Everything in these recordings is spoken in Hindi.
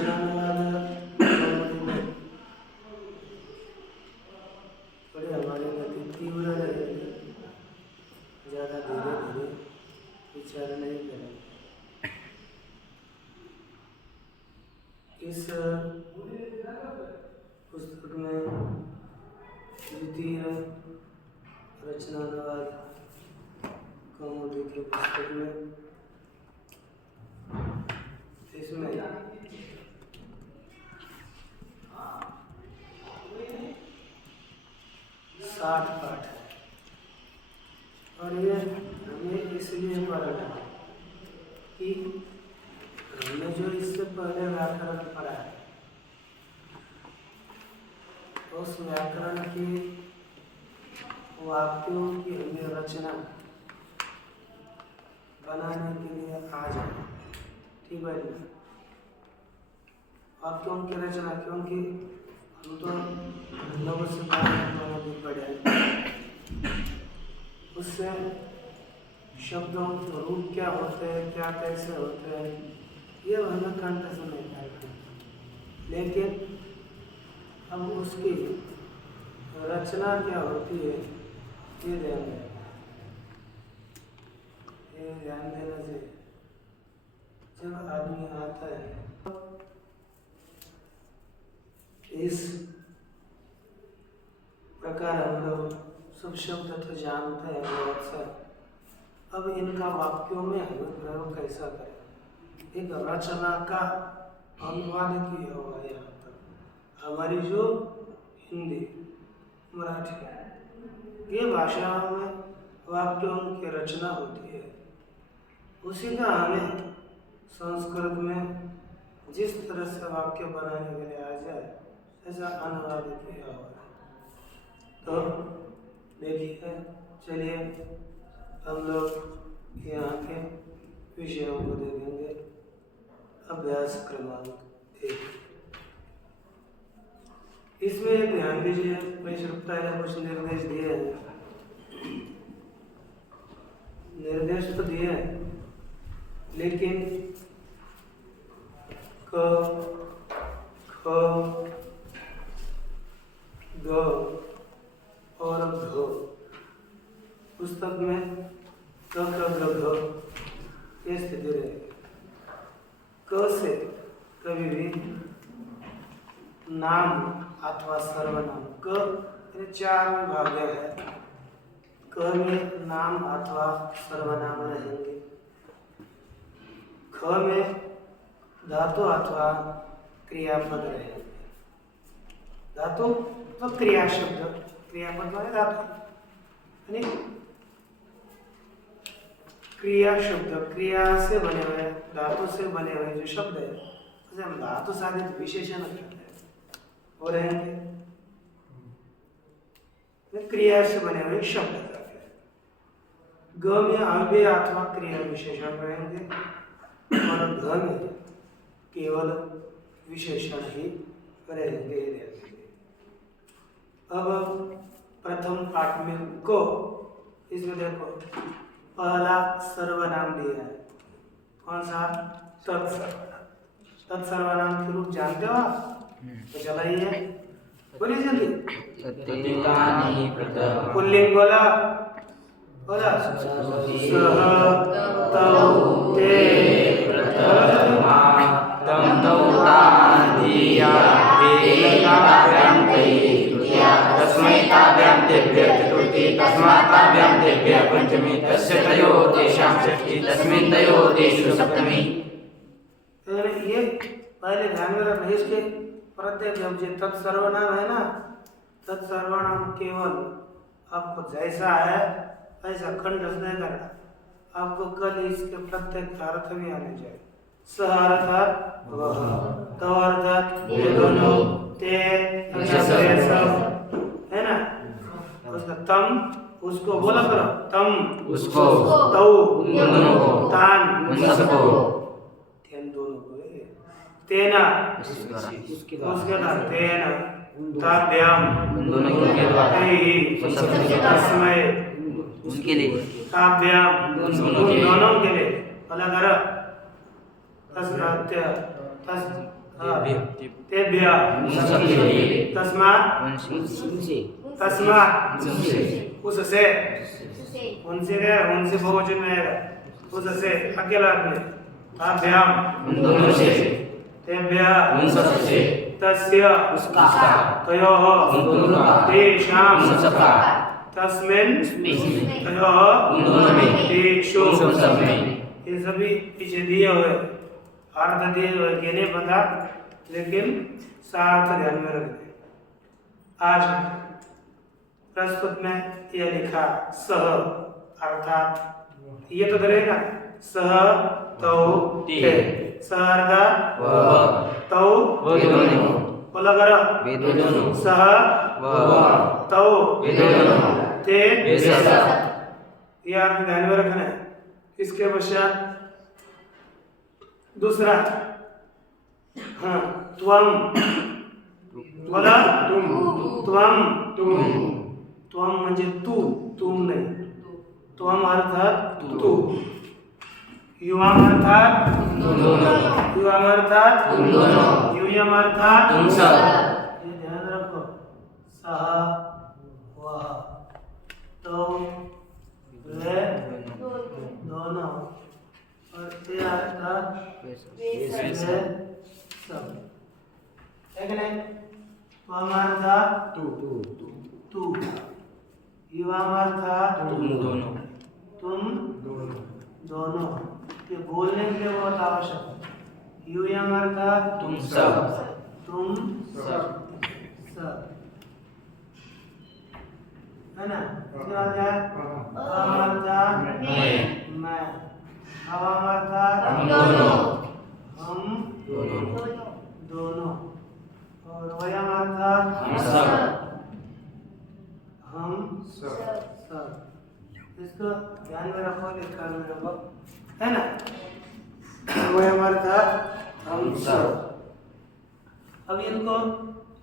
रचनानुवाद थोड़ी हमारी गति तीव्र रहेगी, ज़्यादा धीरे धीरे विचार नहीं करें। इस पुस्तक में द्वितीय रचनानुवाद कौमुदी के पुस्तक में इसमें 60 पाठ है और ये हमें इसलिए पढ़ना है कि हमने जो इससे पहले व्याकरण पढ़ा है उस व्याकरण की वाक्यों की हमें रचना बनाने के लिए आ जाए। ठीक है ना? वाक्यों की रचना, क्योंकि हम तो लोगों से बात भी पढ़े, उससे शब्दों के रूप क्या होते हैं, क्या कैसे होते हैं, ये हमें कंठ से नहीं पाएगा। लेकिन हम उसकी रचना क्या होती है ये ध्यान देना चाहिए। जब आदमी आता है इस प्रकार हम लोग सब शब्द तो जानते हैं बहुत सा, अब इनका वाक्यों में हमें प्रयोग कैसा करें। एक रचना का अनुवाद किया हुआ है यहाँ पर। हमारी जो हिंदी मराठी ये भाषाओं में वाक्यों की रचना होती है, उसी का हमें संस्कृत में जिस तरह से वाक्य बनाने के लिए आ जाए ऐसा अनुवाद किया हुआ है। तो देखिए, चलिए हम लोग यहाँ के विषयों को देखेंगे। अभ्यास क्रमांक 1, इसमें एक ध्यान दीजिए, मैं पहले कुछ निर्देश दिए हैं। निर्देश तो दिए हैं लेकिन क, ख, ग और घ पुस्तक में क, ख, ग, घ ये स्थिति रहेगी। क से कभी भी नाम अथवा सर्वनाम, क 4 विभाग है। क में नाम अथवा सर्वनाम रहेंगे। ख में धातु अथवा क्रियापद रहेंगे। धातु तो क्रिया शब्द, क्रियापद माने धातु, यानी क्रिया शब्द, क्रिया से बने हुए, धातु से बने हुए जो शब्द है उसे हम धातु साधित विशेषण कहते हैं, वो रहेंगे। क्रिया से बने हुए शब्द कहते हैं। ग में अव्यय अथवा क्रिया विशेषण रहेंगे और घ में केवल विशेषण ही रहेंगे। अब प्रथम पाठ में को, इसमें देखो पहला सर्वनाम दिया है। कौन सा? तत्सर्वनाम। तत्सर्वनाम के रूप जानते हो आप? तो चलाइए, बोलिए जल्दी। पुल्लिंग बोला, बोला सह तौ ते प्रथमा तम तौ ताधिया वेदाभ्याम तैतृतीया तस्मै ताभ्याम तेभ्यः चतुर्थी तस्मात् ताभ्याम तेभ्यः पंचमी तस्य तयोः तेषां षष्ठी तस्मिन् तयोः तेषु सप्तमी। ये पहले ध्यान में रखना, इसके प्रत्येक जब ये तत्सर्वनाम है ना, तत्सर्वनाम केवल आपको जैसा है ऐसा खंड नहीं करना, आपको कल इसके प्रत्येक अर्थ में आने चाहिए। सह अर्थात वह, तो अर्थात ये दोनों, ते सब है ना। उसका तम, उसको बोला करो, तम उसको, तौ उन दोनों को, तान उन सबको, तेन दोनों को, तेना उसके द्वारा, तेना ताभ्याम उन दोनों के द्वारा, तस्मै उनके लिए, ताभ्याम उन दोनों के लिए, बोला करो। तेभ्यः तस्मात् उससे उनसे बहुवचन में आएगा उससे अकेला आदमी ताभ्याम तेभ्यः तस्य तयोः तेषां तस्मिन् तयोः तेषु ये सभी पीछे दिए हुए अर्थ दिए हुए ये नहीं पता लेकिन सार्थ ध्यान में रखते। आज प्रस्तुत में यह लिखा सह अर्थात ये तो रहेगा सह तौ ते सह अर्थ तौ बोला करो सह तौ ते ये अर्थ ध्यान में रखना है। इसके पश्चात दूसरा हाँ त्वम बोला त्वम म्हणजे तू तुम नहीं त्वम अर्थात तू युवाम अर्थात युवाम अर्थात यूयम अर्थात तुम सब ये ध्यान रखो सह वह तो वे दोनों और ते अर्थात वे सब एक नहीं त्वम अर्थात तू युवाम अर्थात तुम दोनों के बोलने के लिए बहुत आवश्यक है। यूयम अर्थात तुम सब है ना। इसके बाद क्या है अर्थात मैं हवाम अर्थात हम दोनों और वयम अर्थात हम सब इसको ध्यान में रखो लिखा में रखो है ना। वयम अर्थात हम सब। अब इनको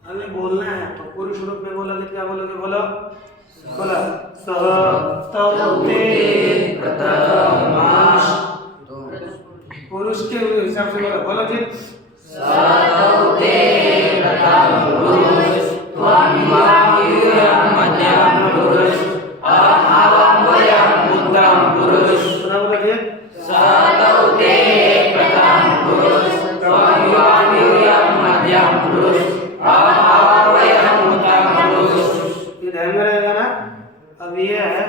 हमें बोलना है तो पुरुष रूप में बोलोगे क्या बोलोगे बोलो बोला सह तौ ते प्रथमाश पुरुष के हिसाब से बोलो बोलो जी सह तौ ते प्रथम पुरुष त्वं युवाम मध्यम पुरुष अहं वयम उत्तम पुरुष बोलो जी सह तौ ते प्रथम पुरुष त्वं युवाम मध्यम पुरुष अहं वयम उत्तम पुरुष। ये ध्यान में रहेगा ना। अब ये है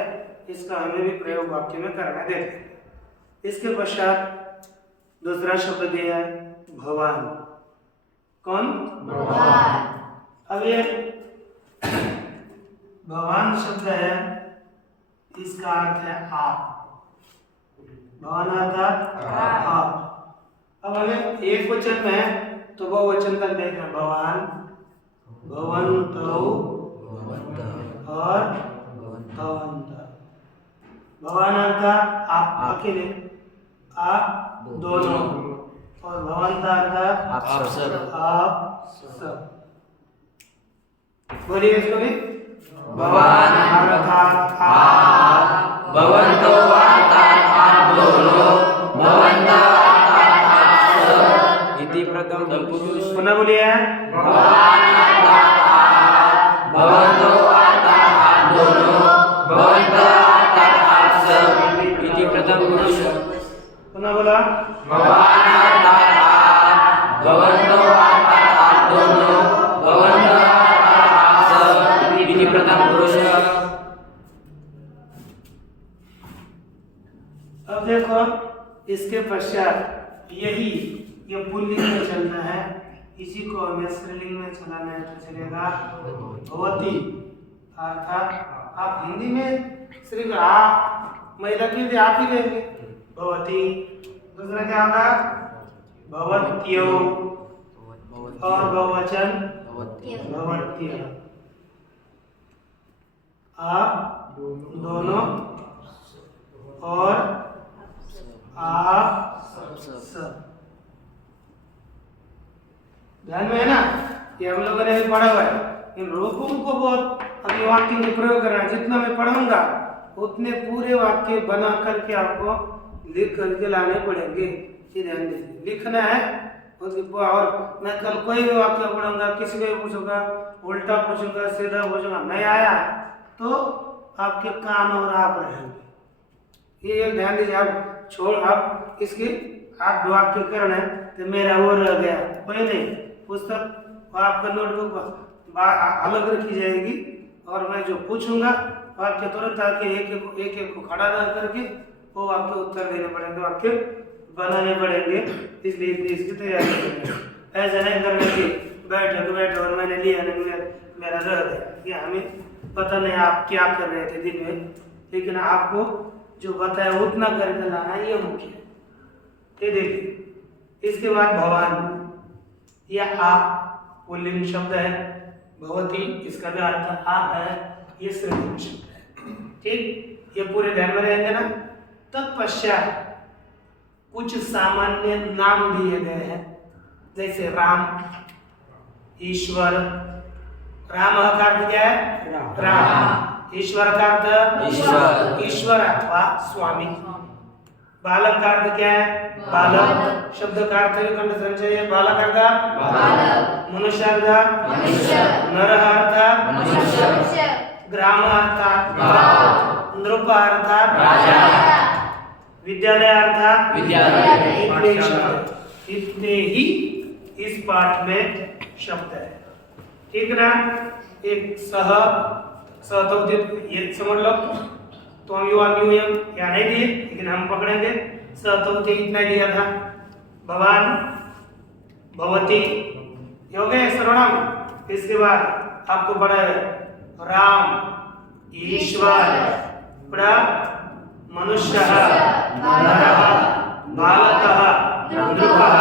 इसका हमें भी प्रयोग वाक्य में करना देखते। इसके पश्चात दूसरा शब्द दिया है भवान। कौन भगवान। अब ये भगवान शब्द है इसका अर्थ है आप। भगवान अर्थात आप। अब हमें एक वचन में है तो वो वचन तक देखना भगवान भगवंतो और भगवंत। भगवान अर्थात आप अकेले आप दोनों और भगवंत अर्थात आप सब। बोलिए इसको भी भगवान अर्थात आप भगवंतो अर्थात आप दोनों भगवंत अर्थात आप सब इति प्रथम पुरुष। पुनः बोलिए भगवान अर्थात आप भगवंतो अर्थात आप दोनों भगवंत अर्थात आप सब इति प्रथम पुरुष। पुनः बोला भगवान अर्थात आप भगवंतो अर्थात आप दोनों भगवंत अर्थात आप सब इति प्रथम पुरुष। अब देखो इसके पश्चात यही ये पुल्लिंग में चलना है। इसी को हमें स्त्रीलिंग में चलाना है तो चलेगा भवती अर्थात आप हिंदी में सिर्फ आप महिला के लिए आप ही लेंगे भवती। दूसरा क्या होगा भवत्यो और बहुवचन भवत्य। आप दोनों और आप सब। ध्यान में है ना। ये हम लोगों ने भी पढ़ा हुआ है। इन रूपों को बहुत अभी वाक्य में प्रयोग करना है। जितना मैं पढ़ूंगा उतने पूरे वाक्य बना करके आपको लिख करके लाने पड़ेंगे। ये ध्यान दीजिए लिखना है और मैं कल कोई भी वाक्य पढ़ूंगा, किसी को भी पूछूंगा, उल्टा पूछूंगा, सीधा पूछूंगा, नहीं आया तो आपके कान और आप रहेंगे। ये ध्यान दीजिए। आप छोड़, आप इसकी आप वाक्य करना है तो मेरा वो रह गया, कोई नहीं, पुस्तक आपका नोटबुक अलग रखी जाएगी और मैं जो पूछूंगा वाक्य तुरंत आके एक को खड़ा रह करके वो वाक्य उत्तर देने पड़ेंगे, वाक्य बनाने पड़ेंगे। इसलिए इसकी तैयारी करेंगे। ऐसा नहीं करना कि बैठे और मैंने लिया नहीं, मेरा रह गया। ये हमें पता नहीं आप क्या कर रहे थे दिन में, लेकिन आपको जो बताया उतना करके लाना ये मुख्य है। ये देखिए, इसके बाद भवान, यह आप पुल्लिंग शब्द है, भवती इसका भी अर्थ आप है, ये स्त्रीलिंग शब्द है। ठीक, ये पूरे ध्यान में रहेंगे ना। तत्पश्चात कुछ सामान्य नाम दिए गए हैं, जैसे राम, ईश्वर। राम का अर्थ क्या है? राम। ईश्वर का अर्थ ईश्वर अथवा स्वामी। बालक का अर्थ क्या है? बालक। शब्द का अर्थ कंठ चाहिए। बालक अर्थ मनुष्य अर्थ नर अर्थ ग्राम अर्थ नृप अर्थ विद्यालय अर्थात इतने ही इस पाठ में शब्द है। ठीक ना। एक सह तो ये समझ लो, तो हम क्या नहीं दिए, लेकिन हम पकड़ेंगे। तो इतना दिया था। भगवान, भवती, हो गए सर्वनाम। इसके बाद आपको पढ़ा है राम, ईश्वर, पढ़ा मनुष्य, नरः, बालकः, नृपः,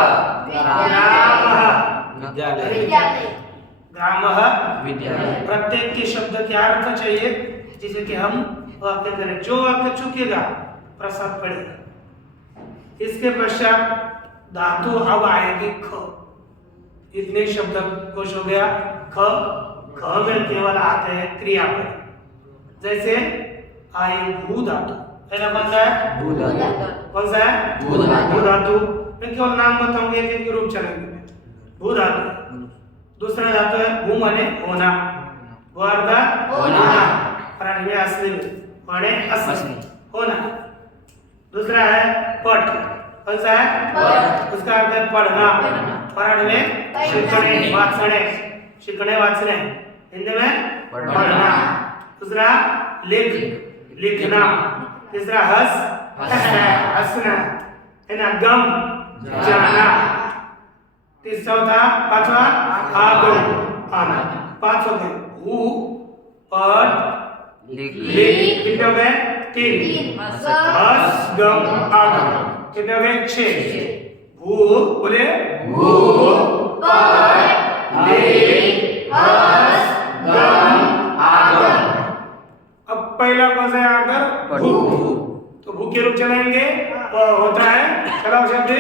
ग्रामः, विद्यालय। प्रत्येक के शब्द क्या अर्थ चाहिए, जिसे कि हम वाक्य करें। जो वाक्य चुकेगा प्रसाद पड़ेगा। इसके पश्चात धातु अब आएगी ख। इतने शब्द कोश हो गया। ख में केवल आते हैं क्रियापद। जैसे आए भू धातु, पहला कौन सा है? भू धातु। कौन सा है? भू धातु। मैं केवल नाम बताऊंगा, एक के रूप चलेंगे। भू धातु। दूसरा धातु है भू माने होना, वो अर्थ होना, प्राणी में असली माने असली होना। दूसरा है पठ। कौन सा है? पठ। उसका अर्थ है पढ़ना, प्राणी में शिकणे वाचणे, शिकणे वाचणे, हिंदी में पढ़ना। दूसरा लिख, लिखना। तीसरा हंसना, है ना, गम जाना। चौथा, पांचवा आगम आना। पांच हो गए। भू, पढ़, लिख, कितने हो गए? तीन। हंस, गम, आगम, कितने हो गए? 6। भू, बोले भू, पढ़, लिख, हंस, गम, आगम। अब पहला कौन सा है? आगर भू। तो भू के रूप चलाएंगे, होता है चला शब्द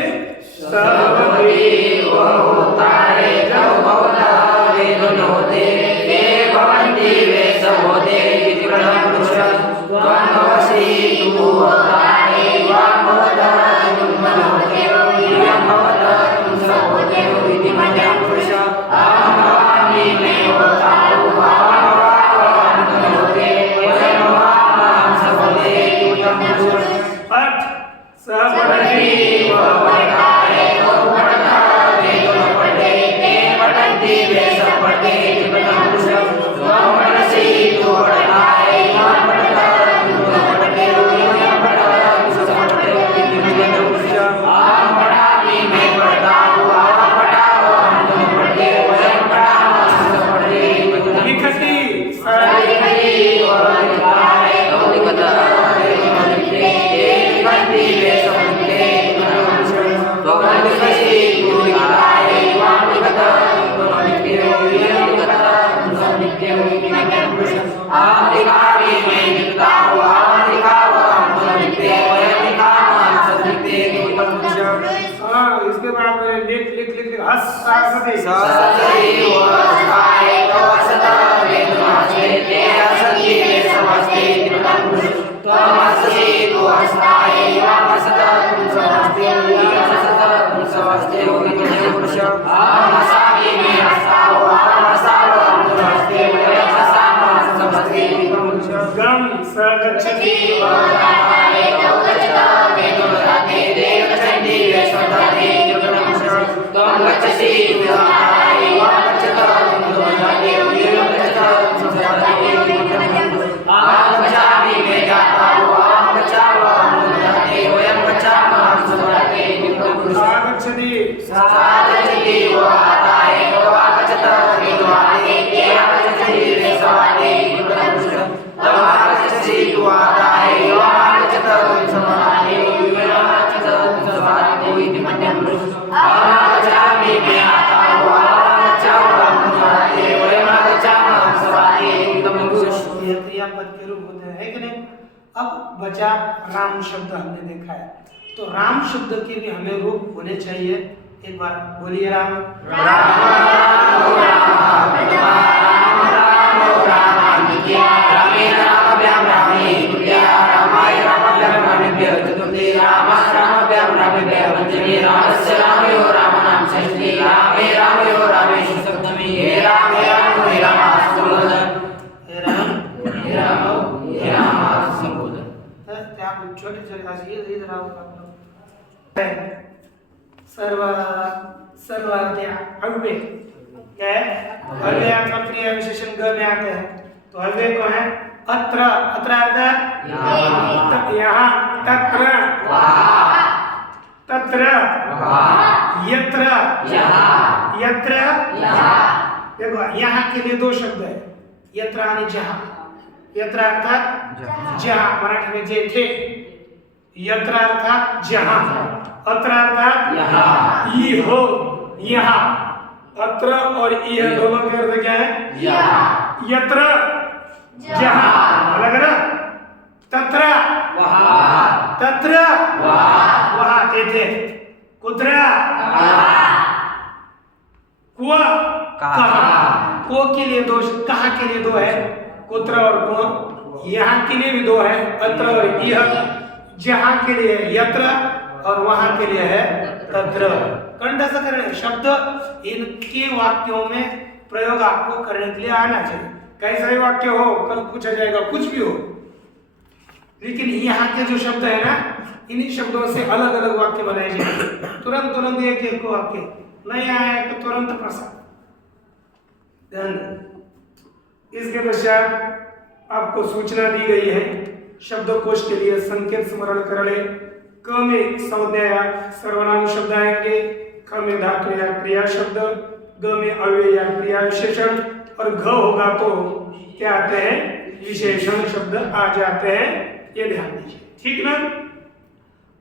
सर्वदेव होता है जब भवता वेदन होते ते भवन्ति वे सबोधे इति प्रथम पुरुष त्वं भवसि तु होता है त्वं भवता तुम होते हो यं भवता तुम सबोधे हो इति मध्यम पुरुष अहं भवामि मैं होता हूँ अहं भवामि तुम होते वयं भवामः सबोधे इति उत्तम पुरुष। पठ सबोधि भवता हस्ते वयं पुरुष अहमसामि मे हस्तावो अहमसावो हस्ते वयं हसामः समस्ते पुरुष गम स गच्छति वदाते गच्छता वेदो ददाते देव गच्छन्ति वेशवदाते पुरुष त्वं गच्छसि वदाते गच्छता वेदो ददाते देव गच्छता समस्ते अहं गच्छामि मे जातावो अहं गच्छामः ददाते वयं गच्छामः समस्ते पुरुष गच्छति सागच्छति वदाते गच्छता वेदो ददाते देव गच्छन्ति वेशवदाते पुरुष त्वं गच्छसि वदाते गच्छता समस्ते इति मन्यं पुरुष अहं गच्छामि मे जातावो अहं गच्छामः ददाते वयं गच्छामः समस्ते पुरुष ये क्रियापद के रूप होते हैं कि नहीं। अब बचा राम शब्द हमने देखा है, तो राम शब्द के भी हमें रूप होने चाहिए। एक बार बोलिए राम राम राम रामे रामाभ्याम रामे रामाय रामाभ्याम रामेभ्यः चतुर्थी रामाभ्याम रामेभ्यः पंचमी रामस्य रामयो रामनाम षष्ठी रामे रामयो रामेषु सप्तमी हे राम हे राम संबोधन हे राम संबोधन। आप छोटे छोटे इधर आओ सर्वार्थ अव्यय क्या है? अव्यय का क्रिया विशेषण ग में आते हैं, तो अव्यय को है अत्र अत्र अर्थात यहाँ तत्र तत्र यत्र यत्र देखो यहाँ के लिए दो शब्द है, यत्र आणि जहाँ। यत्र अर्थात जहाँ, मराठी में जेथे। यत्र अर्थात जहाँ, अत्र अर्थात ये हो यहाँ। अत्र और यह दोनों के अर्थ क्या है? यत्र जहाँ अलग ना, तत्र तत्र वहाँ तेथे, कुत्र कुआ कहाँ। को के लिए दो, कहाँ के लिए दो है, कुत्र और को। यहाँ के लिए भी दो है, अत्र और यह। जहाँ के लिए यत्र और वहाँ के लिए है तत्र। कंठस्थकरण शब्द इनके वाक्यों में प्रयोग आपको करने के लिए आना चाहिए। कैसा भी वाक्य हो, कल पूछा जाएगा, कुछ भी हो, लेकिन यहाँ के जो शब्द है ना, इन्हीं शब्दों से अलग अलग वाक्य बनाए जाएंगे। तुरंत तुरंत एक एक को वाक्य नहीं आया तो तुरंत प्रसाद। इसके पश्चात आपको सूचना दी गई है शब्दकोश के लिए। संकेत स्मरण कर ले। क में संज्ञा या सर्वनाम शब्द आएंगे, ख में धातु या क्रिया शब्द, ग में अव्यय या क्रिया विशेषण, और घ होगा तो क्या आते हैं? विशेषण शब्द आ जाते हैं। ये ध्यान दीजिए, ठीक ना।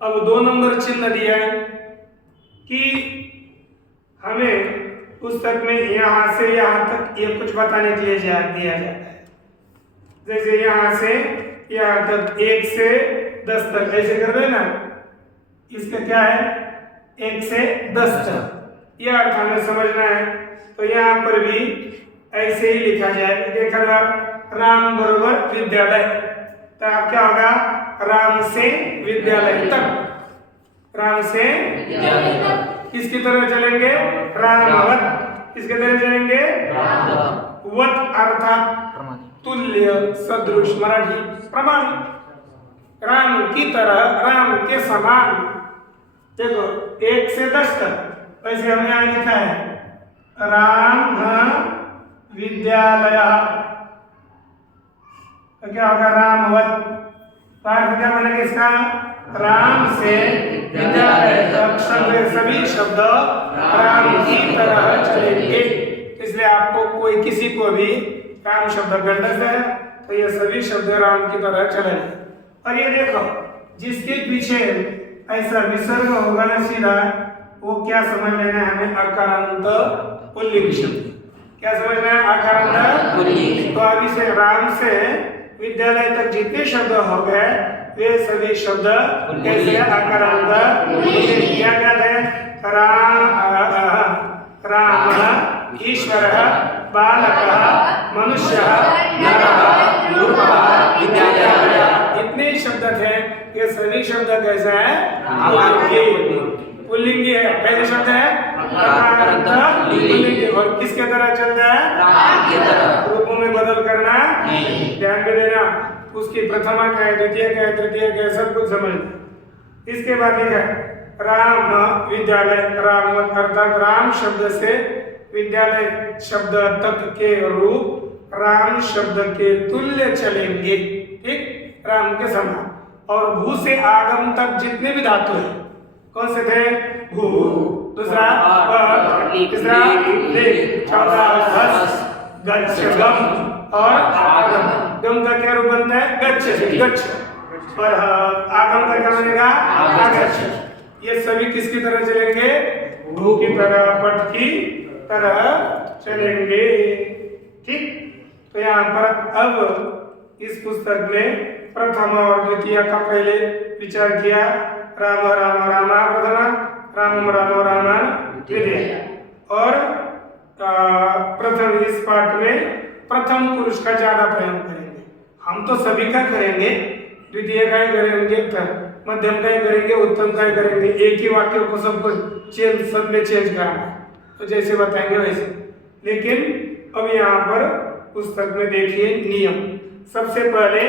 अब 2 नंबर चिन्ह दिया है कि हमें पुस्तक में यहाँ से यहाँ तक ये कुछ बताने के लिए दिया जाता है। जैसे यहाँ से यहाँ तक 1 से 10 तक ऐसे कर देना, इसका क्या है? 1 से 10 तक यह अर्थ हमें समझना है। तो यहाँ पर भी ऐसे ही लिखा जाए। देखा राम बरोबर विद्यालय, तो आप क्या होगा? राम से विद्यालय तक, राम से विद्यालय तक। किसकी तरह चलेंगे? रामवत। किसके तरह चलेंगे? वत अर्थात तुल्य, सदृश, मराठी प्रमाणित। राम की तरह, राम के समान। देखो 1 से 10 तक वैसे हमने यहाँ लिखा है राम विद्यालय, तो क्या होगा? रामवत। पाठ क्या बनेगा इसका? राम से विद्यालय तक सभी शब्द राम की तरह चलेंगे। इसलिए आपको कोई किसी को भी राम शब्द गंडक है तो ये सभी शब्द राम की तरह चलेंगे। और ये देखो जिसके पीछे ऐसा विसर्ग होगा ना सीधा, वो क्या समझ लेना है हमें? अकारांत पुल्लिंग शब्द। क्या समझना है? अकारांत पुल्लिंग। तो अभी से राम से विद्यालय तक जितने शब्द हो गए वे सभी शब्द कैसे? अकारांत पुल्लिंग। क्या कहते हैं? राम ईश्वर बालक मनुष्य नरः नृपः विद्यालय। इतने शब्द थे, ये सभी शब्द कैसे हैं? पुल्लिंगी है। पहले शब्द है अकारांत पुल्लिंगी और किसके तरह चलता है? राम की तरह। रूपों में बदल करना नहीं। ध्यान में देना। उसकी प्रथमा क्या है, द्वितीय क्या है, तृतीय क्या है, सब कुछ समझना। इसके बाद लिखा है राम विद्यालय। राम अर्थात राम शब्द से विद्यालय शब्द तक के रूप राम शब्द के तुल्य चलेंगे। ठीक, राम के समान। और भू से आगम तक जितने भी धातु हैं कौन से थे? भू, दूसरा प, तीसरा लिख, चौथा हस, गच्छ, गम और आगम। गम का क्या रूप बनता है? गच्छ, गच्छ। और आगम का क्या बनेगा? आगच्छ। ये सभी किसकी तरह चलेंगे? भू की तरह, पट की तरह चलेंगे। ठीक, तो यहाँ पर अब इस पुस्तक में प्रथम और द्वितीय का पहले विचार किया। राम राम रामा प्रथमा, रामम रामो रामान द्वितीय। और प्रथम इस पाठ में प्रथम पुरुष का ज्यादा प्रयोग करेंगे। हम तो सभी का करेंगे, द्वितीय का ही करेंगे, मध्यम का ही करेंगे, उत्तम का ही करेंगे। एक ही वाक्य को सबको चेंज, सब में चेंज करना है, तो जैसे बताएंगे वैसे। लेकिन अब यहाँ पर पुस्तक में देखिए नियम। सबसे पहले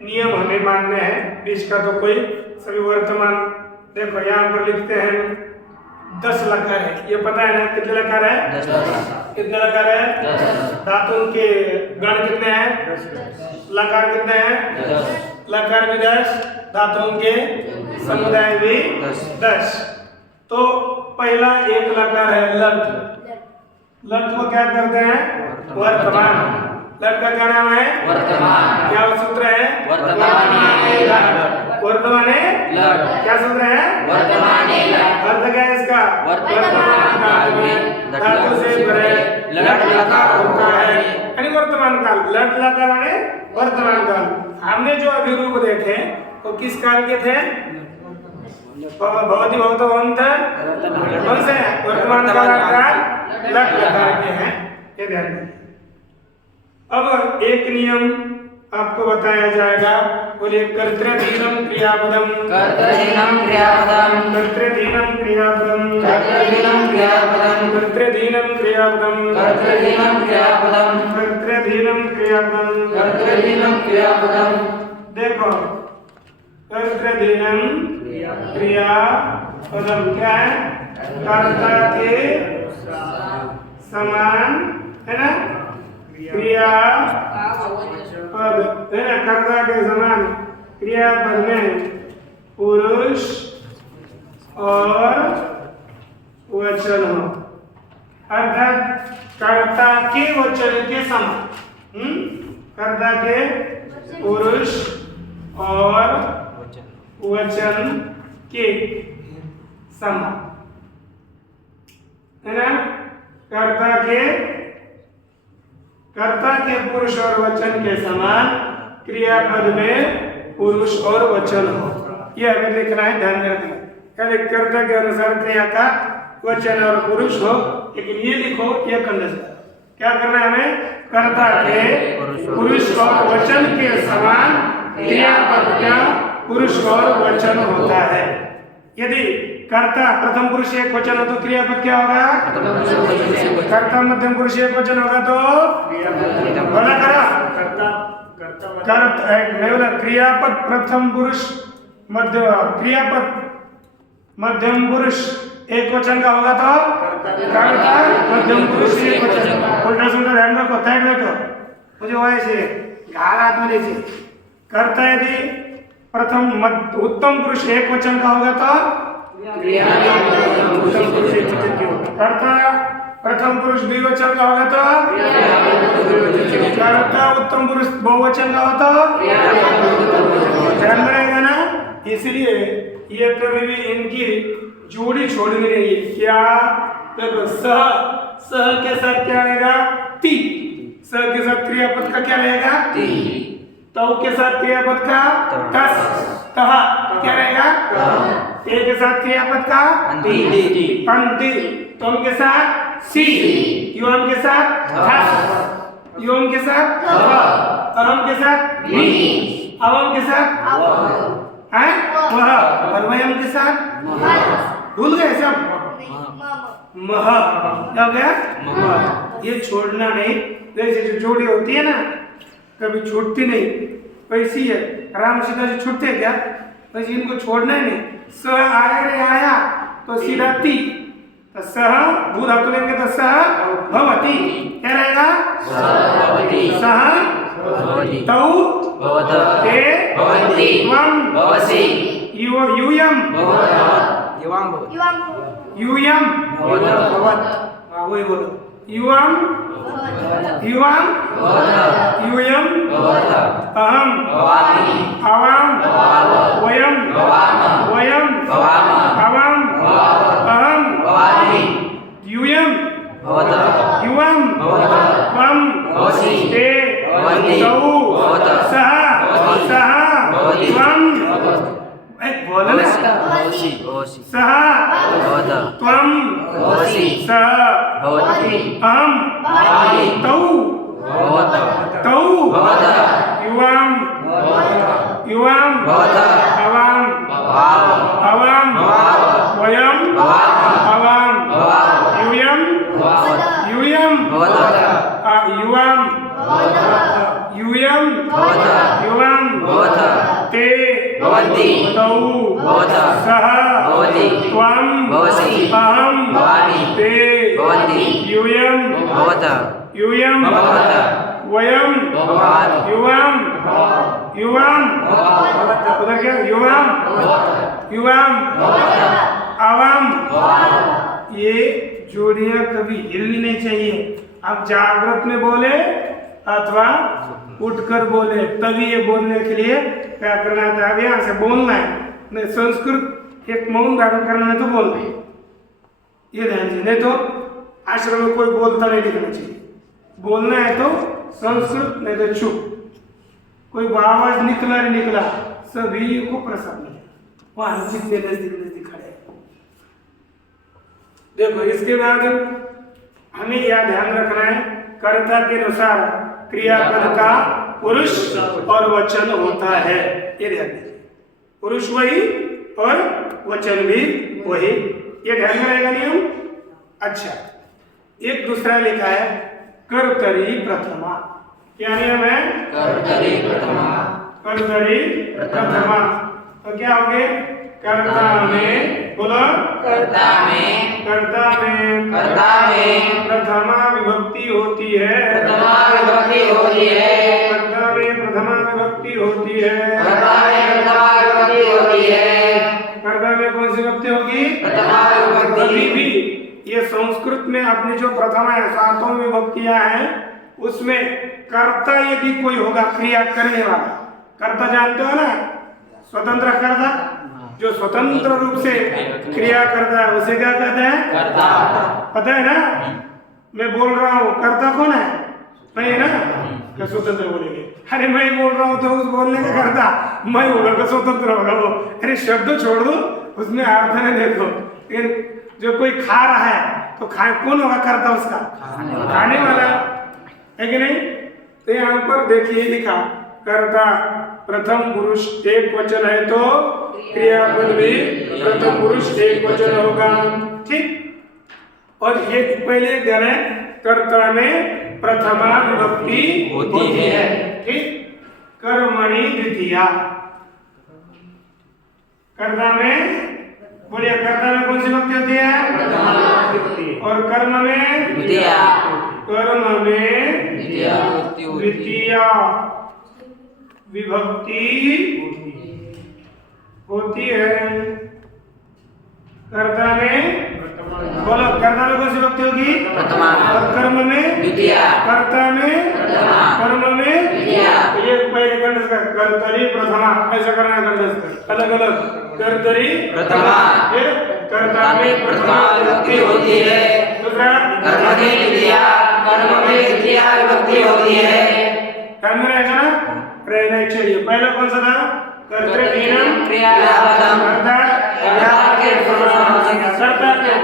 नियम हमें मानने हैं। इसका तो कोई सभी वर्तमान देखो यहाँ पर लिखते हैं 10 लकार है। ये पता है ना कितने लकार है? 10 लकार। कितने लकार है? 10। धातुओं के गण कितने हैं? लकार कितने हैं? 10। लकार भी 10, धातुओं के समुदाय भी 10। तो पहला एक लकार है लट। लट को क्या करते हैं? वर्तमान। लट का क्या नाम है? वर्तमान। क्या सूत्र है? वर्तमाने लट। वर्तमाने लट। क्या सूत्र है? वर्तमाने लट। अर्थ क्या है इसका? वर्तमान काल में धातु से भरे लट लकार होता है, यानी वर्तमान काल। लट लकार यानी वर्तमान काल। हमने जो अभी रूप देखे तो किस काल के थे? भवती भवतवंत कौन से? वर्तमान काल लट लकार के हैं, ये ध्यान रखिए। अब एक नियम आपको बताया जाएगा। बोलिए कर्तृधीनम क्रियापदम। कर्तृधीनम क्रियापदम। कर्तृधीनम क्रियापदम। कर्तृधीनम क्रियापदम। कर्तृधीनम क्रियापदम। कर्तृधीनम क्रियापदम। कर्तृधीनम क्रियापदम। कर्तृधीनम क्रियापदम। देखो कर्तृधीनम क्रियापदम क्या है? कर्ता के समान है ना? क्रियापद है ना? कर्ता के समान क्रियापद में पुरुष और वचन हो, अर्थात कर्ता के वचन के समान। कर्ता के पुरुष और वचन के समान है ना? कर्ता के पुरुष और वचन के समान क्रियापद में पुरुष और वचन हो, ये हमें लिखना है, ध्यान में रखना है। यानी कर्ता के अनुसार क्रिया का वचन और पुरुष हो, लेकिन ये लिखो ये कंडीशन क्या करना है हमें? कर्ता के पुरुष और वचन के समान क्रियापद का पुरुष और वचन होता है। यदि कर्ता प्रथम पुरुष एक वचन हो तो क्रियापद क्या होगा? कर्ता मध्यम पुरुष एक वचन होगा तो बोला करा क्रियापद प्रथम पुरुष क्रियापद मध्यम पुरुष एक वचन का होगा तो कर्ता मध्यम पुरुष एक वचन। उल्टा सुनकर ध्यान रखो, साइड बैठो, मुझे वैसे घाल हाथ में लीजिए। कर्ता यदि प्रथम उत्तम पुरुष एक वचन का होगा तो कर्ता प्रथम पुरुष द्विवचन का होगा तो कर्ता उत्तम पुरुष बहुवचन का होता ध्यान में रहेगा ना। इसलिए ये कभी भी इनकी जोड़ी छोड़नी नहीं है। क्या देखो सह के साथ क्या रहेगा? ती। सह के साथ क्रियापद का क्या रहेगा? ती। तव के साथ क्रियापद का तस। तहा क्या रहेगा? ते के साथ क्रियापद का अंति। अंति। तम के साथ सी। युवम के साथ थस। युवम के साथ थ। अरम के साथ मी। अवम के साथ हैं वह। और वयम के साथ भूल गए सब? मह क्या हो गया? मह। ये छोड़ना नहीं, जैसे जो जोड़ी होती है ना कभी छूटती नहीं, वैसी है। राम सीता जी छूटते हैं क्या? वैसे इनको छोड़ना ही नहीं। स आया रे आया तो सीधा ती, तो सह भू धातु लेंगे तो सह भवती, क्या रहेगा? सह तौ ते त्वं भवसि यूयं यूयं वही बोलो युवं यूयं अहम आवाम वयं आवाम अहम यूयं युवं त्वं ते तौ सह त्वं बोलो ना सह त्वं सह अहम तौ युवां अवाम वयं अवाम यूयं युवां ते तौ सह त्वं अहम ते यूयं वयं युवां उधर क्या? युवां आवाम। ये जोड़ियां कभी हिलनी नहीं चाहिए। आप जागृत में बोले अथवा उठकर बोले, तभी ये बोलने के लिए क्या करना था? अब यहाँ से बोलना है, नहीं संस्कृत एक मौन धारण करना है तो बोलना है, ये ध्यान से। नहीं तो आश्रम में कोई बोलता नहीं दिखना चाहिए। बोलना है तो संस्कृत, नहीं तो चुप। कोई आवाज निकला नहीं निकला, सभी को प्रसाद मिले। वहां जितने नजदीक खड़े हैं। देखो इसके बाद हमें यह ध्यान रखना है, कर्ता के अनुसार क्रियापद का पुरुष और वचन होता है, ये ध्यान दीजिए। पुरुष वही और वचन भी वही, ये ध्यान में रहेगा नियम। अच्छा, एक दूसरा लिखा है कर्तरी प्रथमा। क्या नियम है? कर्तरी प्रथमा। तो क्या हो गए? कर्ता में, बोलो कर्ता में प्रथमा विभक्ति होती है। कर्ता में प्रथमा विभक्ति होती है। कर्ता में कौन सी विभक्ति होगी? कभी भी ये संस्कृत में अपनी जो प्रथमा है, सातों विभक्तियां हैं, उसमें कर्ता यदि कोई होगा, क्रिया करने वाला, कर्ता जानते हो ना, स्वतंत्र कर्ता, जो स्वतंत्र रूप से क्रिया करता है उसे क्या कहते हैं? कर्ता। पता है ना? मैं बोल रहा हूँ, कर्ता कौन है? मैं ना, क्या स्वतंत्र बोलेंगे? अरे मैं बोल रहा हूँ तो उस बोलने का कर्ता मैं होगा, तो स्वतंत्र होगा वो। अरे शब्द छोड़ दो, उसमें अर्थ नहीं देखो। जो कोई खा रहा है तो खाए कौन होगा कर्ता? उसका खाने वाला है कि नहीं? तो यहाँ पर देखिए लिखा कर्ता प्रथम पुरुष एक वचन है तो क्रियापद भी प्रथम पुरुष एक वचन होगा, ठीक। और ये पहले ध्यान है, कर्ता में प्रथमा विभक्ति होती है, ठीक। कर्मणि द्वितीया, कर्ता में बोलिए, कर्ता में कौन सी विभक्ति होती है? और कर्म में द्वितीया। कर्म में द्वितीया विभक्ति होती है। कर्ता में, बोलो कर्ता में कौन सी विभक्ति होगी? प्रथमा। और कर्म में द्वितीया। कर्ता में प्रथमा, कर्म में द्वितीया। ये पहले कंठस्थ कर, कर्तरी प्रथमा, ऐसा करना है कंठस्थ, अलग अलग। कर्तरी प्रथमा, फिर कर्ता में प्रथमा विभक्ति होती है। दूसरा कर्म में द्वितीया, कर्म में द्वितीया विभक्ति होती है। ध्यान में रहेगा ना? रहना चाहिए। पहला कौन सा था? कर्तृहीनम क्रियापदम, कर्ता के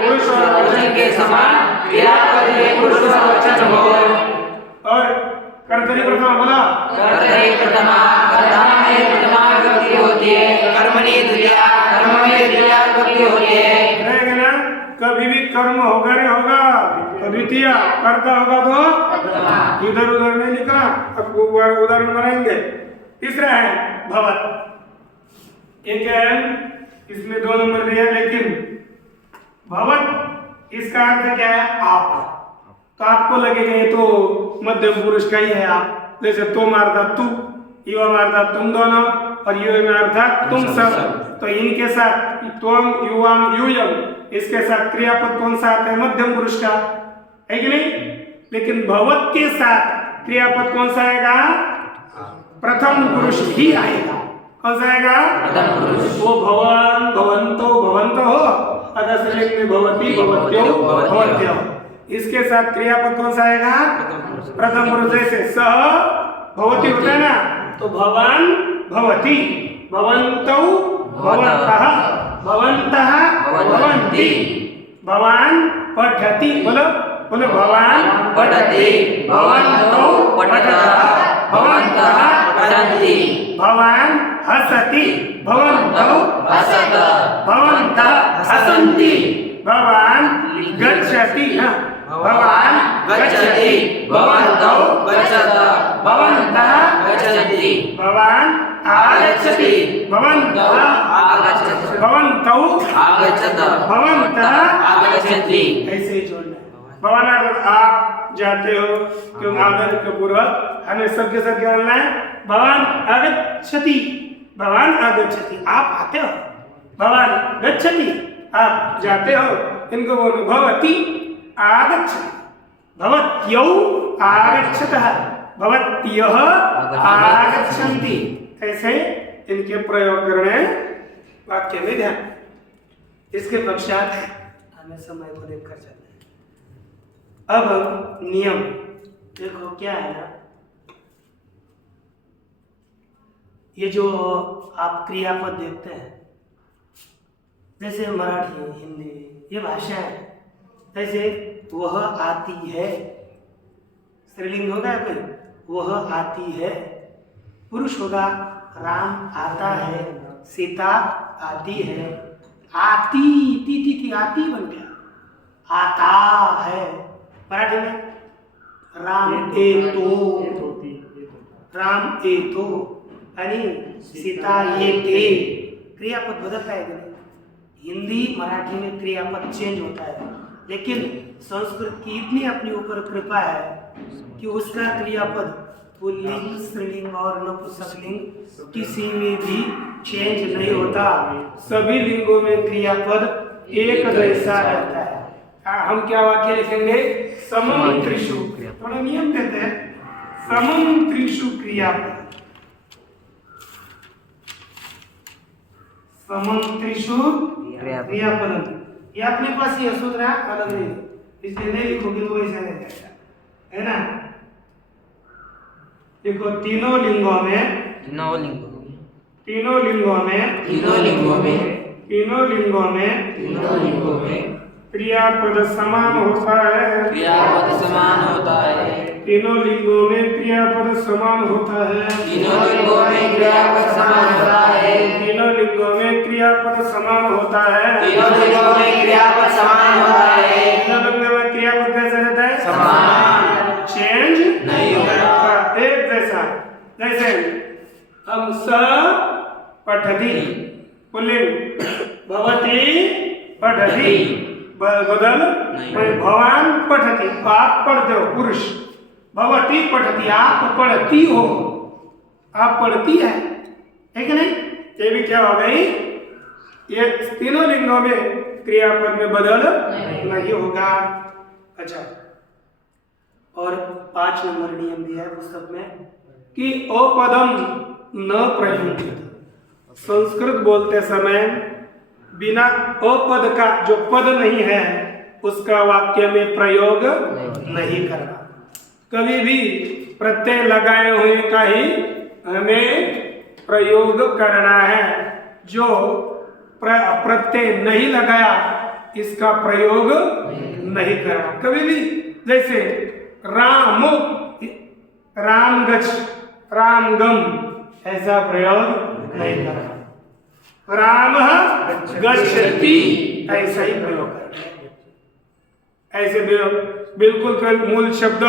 पुरुष और वचन के समान क्रियापद में पुरुष और वचन हो। और कर्तरी प्रथमा, बोला कर्तरी प्रथमा, कर्ता में प्रथमा विभक्ति होती है। कर्मणि द्वितीया, कर्म में द्वितीया विभक्ति होती है। कभी भी कर्म होगा नहीं होगा तो द्वितीय, कर्ता होगा तो इधर उधर नहीं लिखना। अब उदाहरण बनाएंगे। तीसरा है भवत। एक है, इसमें 2 नंबर दिया, लेकिन भवत इसका अर्थ क्या है? आप। तो आपको लगेगा ये तो मध्यम पुरुष का ही है आप, जैसे तो मारता तू, युवा मारता तुम दोनों, और युवा मारता तुम सब। तो इनके साथ त्वम युवाम यूयम, इसके साथ क्रियापद कौन सा आता है? मध्यम पुरुष का, है कि नहीं? लेकिन भवत के साथ क्रियापद कौन सा आएगा? प्रथम पुरुष ही आएगा। कौन सा आएगा? प्रथम पुरुष। वो भवन, भवंतो, भवंत हो, अदसलिंग में भवती, भवत्यो, भवत्यो। इसके साथ क्रियापद कौन सा आएगा? प्रथम पुरुष। जैसे सह भवती होता है ना, तो भवन भवती, भवन्तौ भवन्तः, भवन्तः भवन्ति, भवान पठति। बोलो बोलो, भवान पठति, भवन्तौ पठतः, भवन्तः पठन्ति, भवान हसति, भवन्तौ हसत, भवन्तः हसन्ति, भवान गच्छति, भवान गच्छति, भवन्तौ गच्छत, भवन्तः गच्छन्ति, भवान आगच्छति, भवन्तः आगच्छत, भवन्तौ आगच्छत, भवन्तः आगच्छन्ति। ऐसे ही जोड़ना है। भवन अगर आप जाते हो, क्यों आदर के पूर्वक हमें सबके साथ क्या बोलना है? भवान आगच्छति, भवान आगच्छति, आप आते हो। भवान गच्छति, आप जाते हो। इनको बोलो भवती आगच्छति, भवत्यौ आगच्छतः, भवत्यः आगच्छन्ति। ऐसे इनके प्रयोग करने वाक्य में ध्यान। इसके पश्चात हमें समय को देखकर चलना है। अब नियम देखो क्या है ना, ये जो आप क्रियापद देखते हैं, जैसे मराठी, हिंदी, ये भाषा है। जैसे वह आती है, स्त्रीलिंग होगा कोई, वह आती है। पुरुष होगा, राम आता है, सीता आती है। आती, ती आती बन गया, आता है। मराठी में राम येतो, राम येतो, आणि सीता येते। क्रियापद बदलता है कि नहीं? हिंदी मराठी में क्रियापद चेंज होता है, लेकिन संस्कृत की इतनी अपनी ऊपर कृपा है कि उसका क्रियापद पुल्लिंग, स्त्रीलिंग और नपुंसकलिंग किसी में भी चेंज नहीं होता। सभी लिंगों में क्रियापद एक जैसा रहता है। हम क्या वाक्य लिखेंगे? समम त्रिषु, थोड़ा नियम देते हैं। समम त्रिषु क्रियापद, समम त्रिषु क्रियापद। ये अपने पास ही है, सूत्र है, अलग नहीं, इसलिए नहीं लिखोगे तो वैसा नहीं जाएगा, है ना? देखो तीनों लिंगों में, तीनों लिंगों में, तीनों लिंगों में, तीनों लिंगों में, तीनों लिंगों में, तीनों लिंगों में क्रियापद समान होता है। क्रियापद समान होता है। तीनों लिंगों में क्रियापद समान होता है। तीनों लिंगों में क्रियापद समान होता है। तीनों लिंगों में क्रियापद समान होता है। तीनों लिंगों में क्रियापद समान होता है। तीनों लिंगों में क्रियापद कैसा रहता है? समान, चेंज नहीं होता, एक जैसा। जैसे हम स पठति, पुल्लिंग, भवती पठति, बदल भवान पठति, आप पढ़ते हो, पुरुष। भवती पठति, आप पढ़ती हो, आप पढ़ती है कि नहीं? ये भी क्या हो गई? ये तीनों लिंगों में क्रियापद में बदल नहीं होगा। अच्छा, और 5 नंबर नियम दिया है पुस्तक में कि अपदम न प्रयुज्यते। संस्कृत बोलते समय बिना अपद का, जो पद नहीं है, उसका वाक्य में प्रयोग नहीं करना। कभी भी प्रत्यय लगाए हुए का ही हमें प्रयोग करना है। जो प्रत्यय नहीं लगाया, इसका प्रयोग नहीं करना कभी भी। जैसे रामो, रामगच्छ, रामगम, ऐसा प्रयोग नहीं करना। राम गच्छति, ऐसा ही प्रयोग करना। ऐसे बिल्कुल कोई मूल शब्द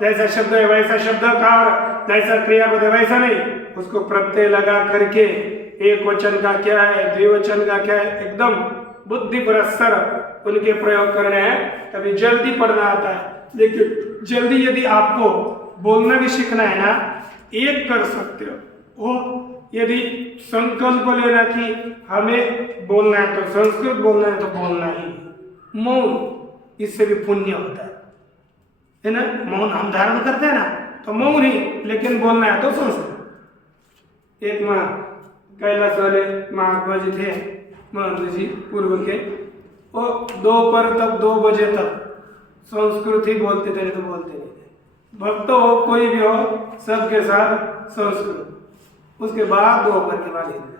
जैसा शब्द है वैसा शब्द का और जैसा क्रियापद है वैसा नहीं, उसको प्रत्यय लगा करके एक वचन का क्या है द्विवचन का क्या है एकदम बुद्धि पुरस्सर उनके प्रयोग करने हैं, तभी जल्दी पढ़ना आता है। लेकिन जल्दी यदि आपको बोलना भी सीखना है ना, एक कर सकते हो वो, यदि संकल्प लेना कि हमें बोलना है तो संस्कृत बोलना है तो बोलना ही मौन, इससे भी पुण्य होता है ना। मौन हम धारण करते हैं ना तो मौन ही, लेकिन बोलना है तो संस्कृत। एक माँ कैलाश वाले महात्मा जी थे, महंत जी पूर्व के, वो दोपहर तक 2 बजे तक संस्कृत ही बोलते थे, नहीं तो बोलते नहीं थे। भक्त हो कोई भी हो सबके साथ संस्कृत, उसके बाद दोपहर के बाद हिंदी।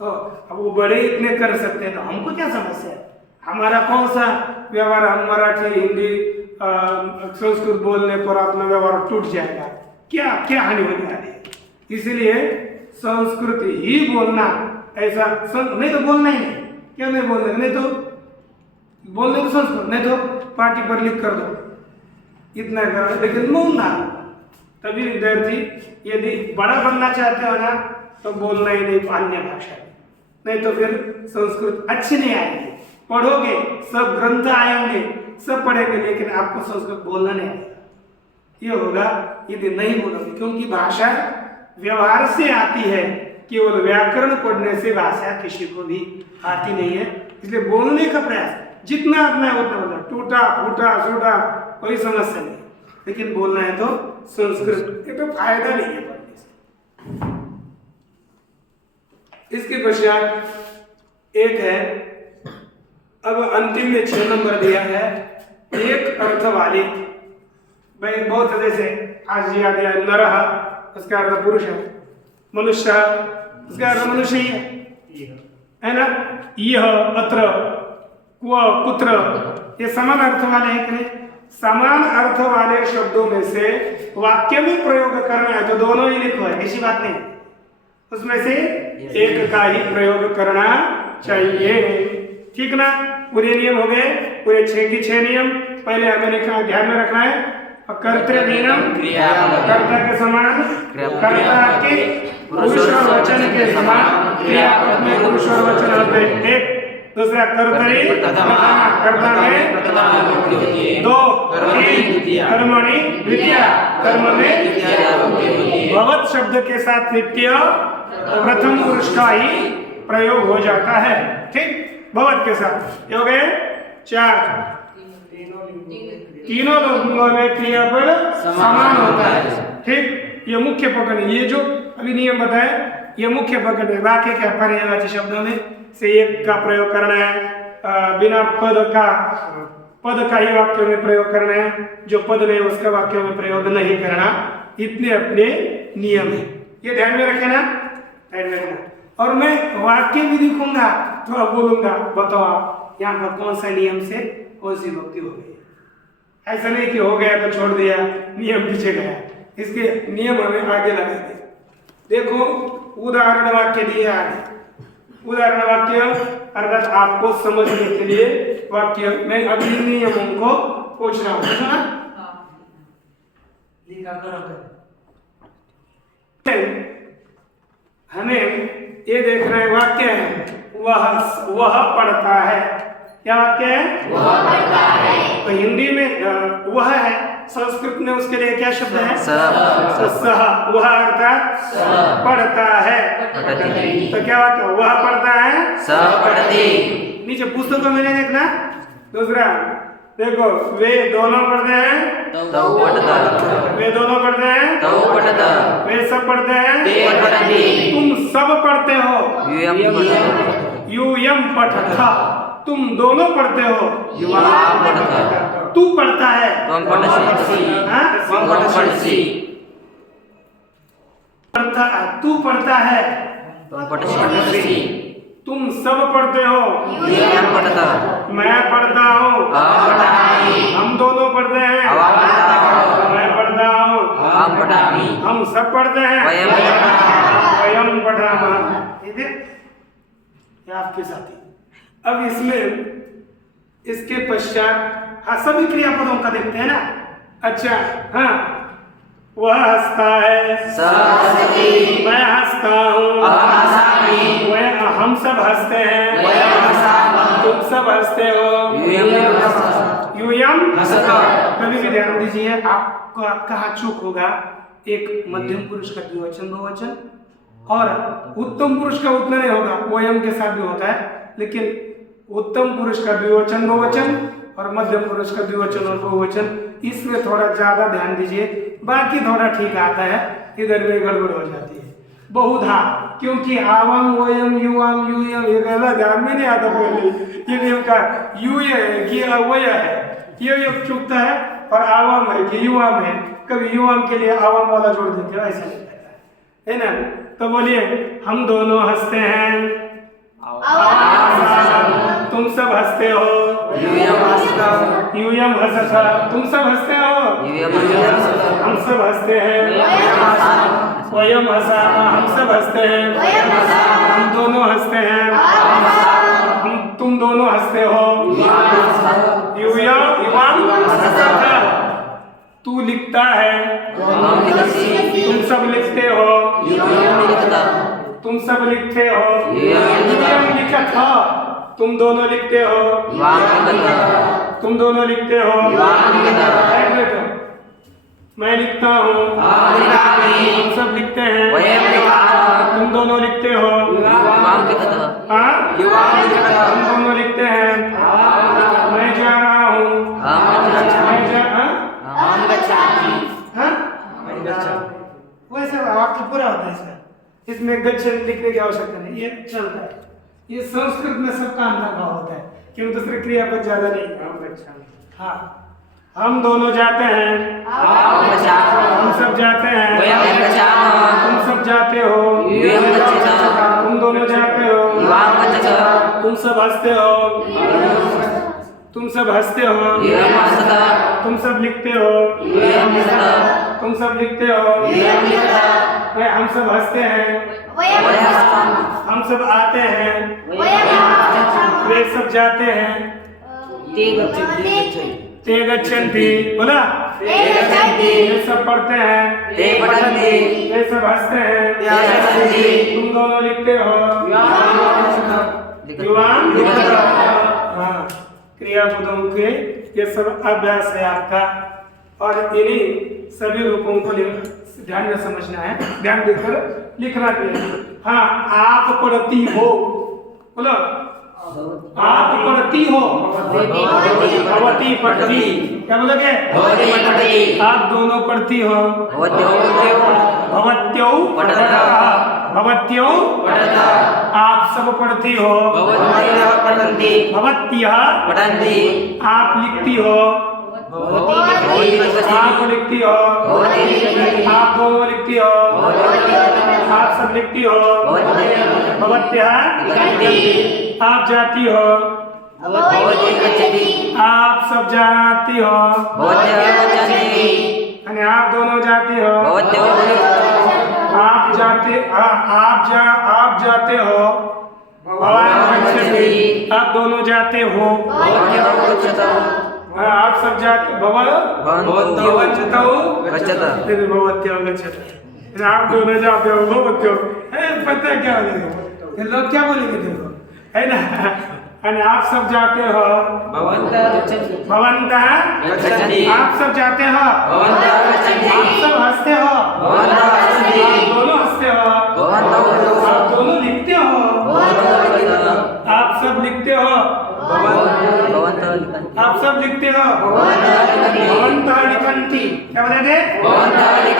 तो अब वो बड़े इतने कर सकते हैं तो हमको क्या समस्या है? हमारा कौन सा व्यवहार, हम मराठी हिंदी संस्कृत बोलने पर अपना व्यवहार टूट जाएगा, क्या क्या हानि होने वाली है? इसलिए संस्कृत ही बोलना, ऐसा नहीं तो बोलना ही नहीं। क्या नहीं बोलना? नहीं तो बोलने तो संस्कृत, नहीं तो पार्टी पर लिख कर दो, इतना करो, लेकिन मौन ना। तभी विद्यार्थी यदि बड़ा बनना चाहते हो ना तो बोलना ही नहीं अन्य भाषा, नहीं तो फिर संस्कृत अच्छी नहीं आएगी। पढ़ोगे सब ग्रंथ आएंगे, सब पढ़ेंगे, लेकिन आपको संस्कृत बोलना नहीं आएगा। ये होगा यदि नहीं बोलोगे, क्योंकि भाषा व्यवहार से आती है, केवल व्याकरण पढ़ने से भाषा किसी को भी आती नहीं है। इसलिए बोलने का प्रयास जितना अपना है उतना बोलना, टूटा फूटा सूटा कोई समस्या नहीं, लेकिन बोलना है तो संस्कृत, ये तो फायदा नहीं है पढ़ने से। इसके पश्चात एक है, अब अंतिम में 6 नंबर दिया है, एक अर्थ वाली। भाई बहुत जैसे आज याद है नरह, उसका अर्थ पुरुष है, मनुष्य उसका अर्थ मनुष्य ही है ना। यह अत्र क्व कुत्र, ये समान अर्थ वाले हैं कि नहीं? समान अर्थ वाले शब्दों में से वाक्य में प्रयोग करना है तो दोनों ही लिखो है, ऐसी बात नहीं, उसमें से एक का ही प्रयोग करना चाहिए, ठीक ना। पूरे नियम हो गए, पूरे 6 की 6 नियम। पहले हमें लिखना ध्यान में रखना है, कर्तृ कर्ता के समान, कर्ता के पुरुष और वचन के समान क्रियापद में पुरुष और वचन होते हैं। एक दूसरा कर्तरी कर्ता में 2 3 कर्मणि द्वितीया, कर्म में भवत शब्द के साथ नित्य प्रथम पुरुष का ही प्रयोग हो जाता है, ठीक। भवत के साथ ये हो गए 4, तीनों लोगों में क्रियापद समान होता है, ठीक। ये मुख्य पकड़ है, ये जो अभी नियम बताए ये मुख्य पकड़ है। वाक्य के पर्यायवाची शब्दों में से एक का प्रयोग करना है, बिना पद का ही वाक्य में प्रयोग करना है, जो पद नहीं उसका वाक्य में प्रयोग नहीं करना। इतने अपने नियम है, ये ध्यान में रखे ना, ध्यान में रखना। और मैं वाक्य भी लिखूंगा तो अब बोलूंगा, बताओ आप यहाँ पर कौन सा नियम से कौन सी भक्ति हो गई। ऐसा नहीं कि हो गया तो छोड़ दिया, नियम पीछे गया, इसके नियम हमें आगे लगा दे। देखो उदाहरण वाक्य दिया है, उदाहरण वाक्य अर्थात आपको समझने के लिए वाक्य मैं अभी नियमों को पूछ रहा हूँ, हमें ये देखना है वाक्य है वह पढ़ता है। क्या वाक्य है? वह पढ़ता है। तो हिंदी में वह है, संस्कृत में उसके लिए क्या शब्द है? सह। वह अर्थात पढ़ता है। तो क्या वाक्य? वह पढ़ता है, सह पढ़ती। नीचे पुस्तकों में नहीं देखना। दूसरा देखो, वे दोनों पढ़ते हैं तो पढ़ता, वे दोनों पढ़ते हैं तो पढ़ता, वे सब पढ़ते हैं ते पढ़ती, तुम सब पढ़ते हो यूयम पठता, तुम दोनों पढ़ते हो युवा पढ़ता, तू पढ़ता है तुम पढ़सी, तुम पढ़सी, तू पढ़ता है तुम पढ़सी, तुम सब पढ़ते हो युवा पढ़ता, मैं पढ़ता हूँ हम दोनों पढ़ते हैं मैं पढ़ता हूँ हम सब पढ़ते हैं वयम पठामः। ये आपके साथी। अब इसमें इसके पश्चात हाँ सभी क्रियापदों का देखते हैं ना। अच्छा हाँ, वह हंसता है, मैं हंसता हूँ, हम सब हंसते हैं, तुम सब हंसते हो, यूयम। कभी भी ध्यान दीजिए, आपको कहाँ चूक होगा, एक मध्यम पुरुष का द्विवचन बहुवचन और उत्तम पुरुष का उतना नहीं होगा, वयम के साथ भी होता है, लेकिन उत्तम पुरुष का द्विवचन बहुवचन और मध्यम पुरुष का द्विवचन और बहुवचन, इसमें थोड़ा ज्यादा ध्यान दीजिए। बाकी थोड़ा ठीक आता है, इधर में गड़बड़ हो जाती है बहुधा, क्योंकि आवाम वयम युवाम यूयम ये कहना ध्यान में नहीं आता पहले, ये नियम का यू है कि वय है, ये चूकता है, और आवाम है कि युवाम है, कभी युवाम के लिए आवाम वाला जोड़ देते हैं, ऐसा नहीं कहता है ना। तो बोलिए, हम दोनों हंसते हैं, तुम सब हंसते हो, यूयम हंसता, तुम सब हंसते हो, हम सब हंसते हैं, वयम हंसा, हम सब हंसते हैं, हम दोनों हंसते हैं, हम तुम दोनों हंसते हो, युवाम हंसता, तू लिखता है, तुम सब लिखते हो, तुम सब लिखते हो, लिखा था, तुम दोनों लिखते हो, तुम दोनों लिखते हो, मैं लिखता हूँ, तुम सब लिखते हैं, तुम दोनों लिखते हो, तुम दोनों लिखते हैं, मैं जा रहा हूँ, वैसे वाक्य पूरा होता है इसमें गच्छन लिखने की आवश्यकता नहीं, ये चलता है, ये संस्कृत में सबका अंतर भाव होता है, क्यों दूसरे क्रियापद ज्यादा नहीं। हाँ, हम दोनों जाते हैं, हम सब जाते हैं, तुम सब जाते हो, तुम दोनों जाते हो, तुम सब हंसते हो, तुम सब हंसते हो, तुम सब लिखते हो, तुम सब लिखते हो, हम सब हंसते हैं, हम सब आते हैं, वे सब जाते हैं, ते गच्छन्ति, बोला, ये सब पढ़ते हैं, ये सब हंसते हैं, तुम दोनों लिखते हो, युवान। हाँ, क्रियापदों के ये सब अभ्यास है आपका, और इन्हीं सभी रूपों को ध्यान में समझना है, ध्यान देकर लिखना चाहिए। हाँ, आप पढ़ती हो, बोलो, आप पढ़ती हो, भवती पढ़ती, क्या बोलोगे, आप दोनों पढ़ती हो, भवत्यौ भवत्यौ, आप सब पढ़ती हो, भवत्यः, आप लिखती हो, आप लिखती हो, आप दोनों लिखती हो, आप सब लिखती हो, भवत्यः, आप जाती हो, आप सब जाती हो, यानी आप दोनों जाती हो, आप जाते हो, भवान गच्छति, आप दोनों जाते हो, आप सब जाते, भवत्यौ गच्छति, आप दोनों जाते हो, भवत्यौ, पता है क्या बोलेंगे लोग, क्या बोलेंगे देखो, है ना, आप सब जाते हो, भवन्तः, आप सब जाते हो, आप सब हंसते हो, आप दोनों हंसते हो, आप दोनों लिखते हो, आप सब लिखते हो, आप सब लिखते हो, भवन्तः लिखन्ति, क्या बोलेंगे,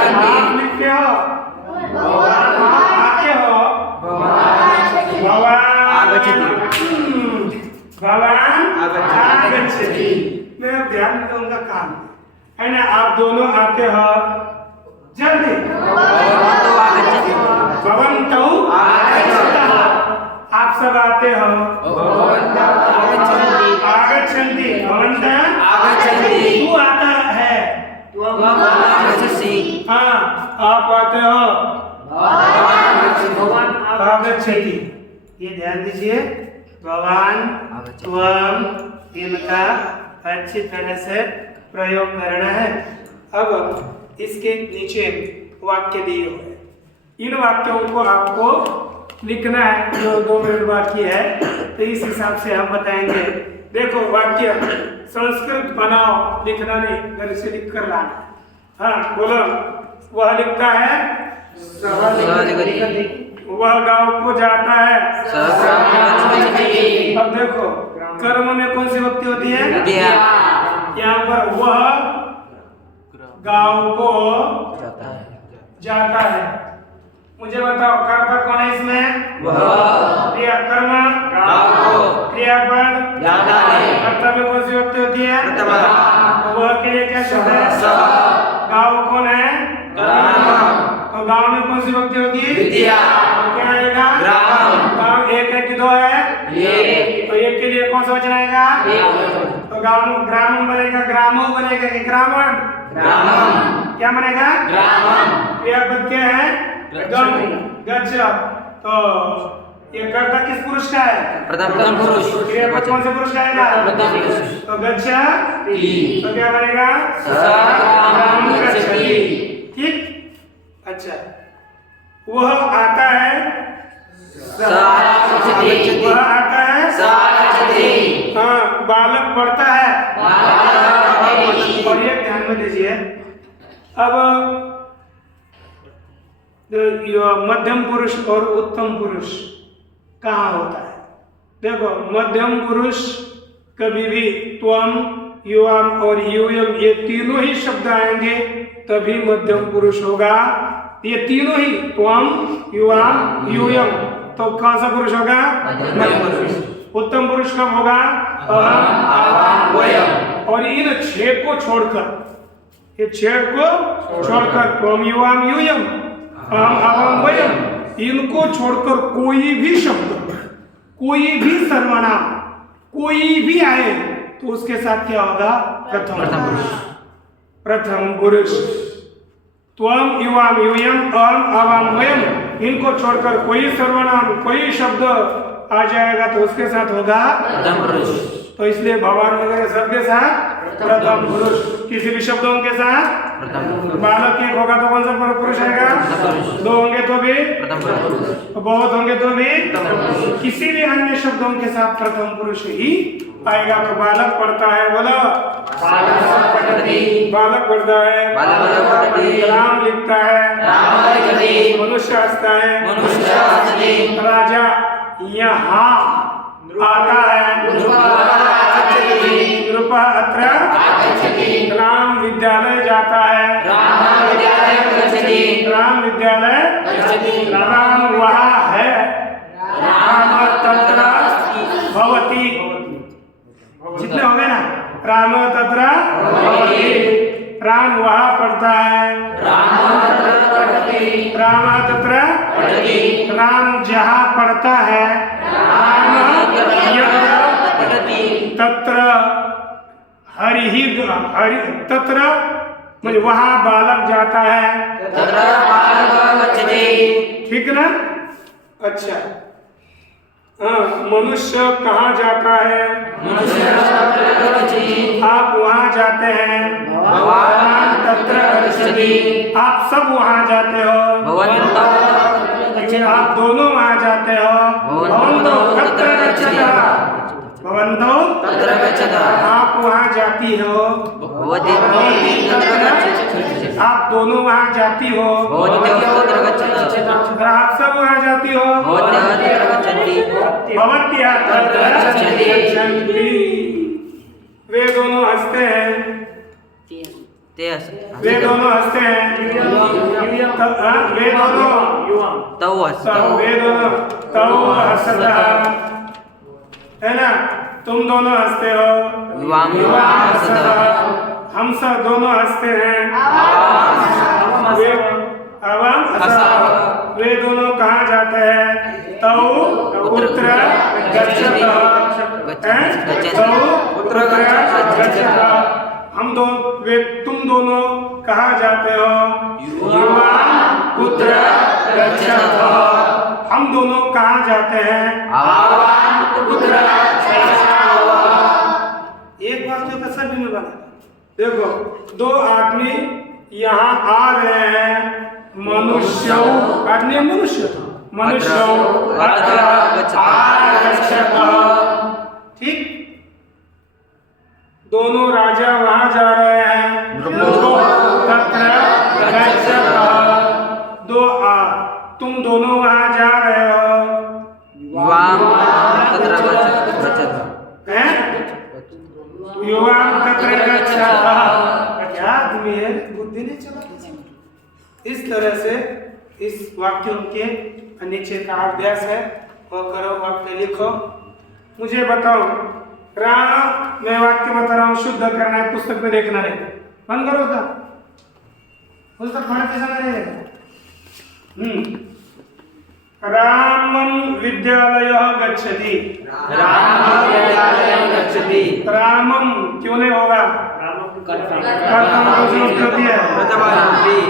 आप लिखते हो, आप आते हो, भवान आगच्छति, मैं ध्यान में उनका काम है ना, आप दोनों आते हो, जल्दी, भवन्तौ आगच्छतः, आप सब आते हो, आगच्छन्ति, भवन्तः आगच्छन्ति, तू आता है, हाँ, आप आते हो, आगच्छति, ये ध्यान दीजिए, भवान, त्वम, इनका अच्छी तरह से प्रयोग करना है। अब इसके नीचे वाक्य दिए हुए हैं, इन वाक्यों को आपको लिखना है, जो 2 मिनट बाकी है तो इस हिसाब से हम बताएंगे। देखो वाक्य संस्कृत बनाओ, लिखना नहीं, घर से लिख कर लाना। हाँ बोलो, वह लिखता है, वह गांव को जाता है। अब देखो कर्म में कौन सी विभक्ति होती है? यहाँ पर वह गांव को जाता है। मुझे बताओ कर्ता कौन है इसमें? क्रिया कर्म, क्रियापद जाता है। कर्ता में कौन सी विभक्ति होती है? वह के लिए क्या शब्द है? गांव कौन है? तो गांव में कौन सी विभक्ति होगी? द्वितीया। तो क्या आएगा? गांव एक है कि 2 है? तो एक के लिए कौन सा वचन आएगा? तो गांव ग्रामम बनेगा, ग्रामो बनेगा कि ग्रामण? क्या बनेगा? क्रियापद क्या है? गम, गच्छ। तो ये कर्ता किस पुरुष का है? प्रथम पुरुष। क्रियापद कौन से पुरुष का आएगा? तो गच्छ, तो क्या बनेगा? ग्राम गच्छति। ठीक। अच्छा, वह आता है, वह आता है, हाँ बालक पढ़ता है। और ये ध्यान में दीजिए, अब मध्यम पुरुष और उत्तम पुरुष कहाँ होता है? देखो मध्यम पुरुष कभी भी त्वम, युवाम और यूयम ये तीनों ही शब्द आएंगे तभी मध्यम पुरुष होगा। ये तीनों ही त्वम, युवाम, यूयम, तो कौन सा पुरुष होगा? मध्यम पुरुष। उत्तम पुरुष कब होगा? अहम, आवाम, वयम। और इन 6 को छोड़कर, ये 6 को छोड़कर त्वम, युवाम, यूयम, अहम, आवाम, वयम, इनको छोड़कर कोई भी शब्द, कोई भी सर्वनाम, कोई भी आए तो उसके साथ क्या होगा? प्रथम पुरुष। प्रथम पुरुष त्वम, युवाम, यूयम, अहम, आवाम, वयम, इनको छोड़कर कोई सर्वनाम, कोई शब्द आ जाएगा तो उसके साथ होगा प्रथम पुरुष। तो इसलिए भगवान वगैरह सबके साथ प्रथम पुरुष। किसी भी शब्दों के साथ बालक एक होगा तो कौन सा पुरुष आएगा? 2 होंगे तो भी प्रथम पुरुष। बहुत होंगे तो भी किसी भी अन्य शब्दों के साथ प्रथम पुरुष ही आएगा। तो बालक पढ़ता है, बोलो बालक पढ़ता है, राम लिखता है, मनुष्य हंसता है, राजा यहाँ आता है, नृपः अत्र, राम विद्यालय जाता है, राम विद्यालय, राम वहाँ है, राम तत्र भवति। जितने हो गए ना, राम तत्र भवति, राम वहाँ पढ़ता है, राम तत्र, राम जहाँ पढ़ता है, राम तत्र हरि, तत्र मुझे वहाँ बालक जाता है। ठीक ना? अच्छा, मनुष्य कहाँ जाता है? आप वहाँ जाते हैं, तत्र आप सब वहाँ जाते हो, आप दोनों वहाँ जाते हो, आप वहाँ जाती हो, आप दोनों वहाँ जाती हो, आप सब वहाँ जाती हो, भवत्या तत्र गच्छन्ति। वे दोनों हंसते हैं, वे दोनों हंसते हैं, वे दोनों तौ हंसता है ना? तुम दोनों हंसते हो, हम सब दोनों हंसते हैं, वे दोनों कहाँ जाते हैं? तौ पुत्र गच्छतः, हम तुम दोनों कहाँ जाते हो? युवान पुत्र गच्छतः, हम दोनों कहाँ जाते हैं? एक वाक्य का सभी में बना। देखो, दो आदमी यहाँ आ रहे हैं, मनुष्य आदमी मनुष्य अत्र आगच्छतः, ठीक। दोनों राजा वहां जा रहे हैं, तत्र गच्छतः। तुम दोनों वहां जा रहे हो, वाम तत्र गच्छतः। युवाम तत्र गच्छतः। क्या आदमी है, बुद्धि नहीं चला। इस तरह से इस वाक्यों के नीचे का अभ्यास है, वो करो, वाक्य लिखो। मुझे बताओ, राम, मैं वाक्य बता रहा हूँ, शुद्ध करना है, पुस्तक में देखना है। बंद करो था, पुस्तक पढ़ते समय नहीं। रामं विद्यालयः गच्छति। रामं विद्यालयं गच्छति। रामम क्यों नहीं होगा?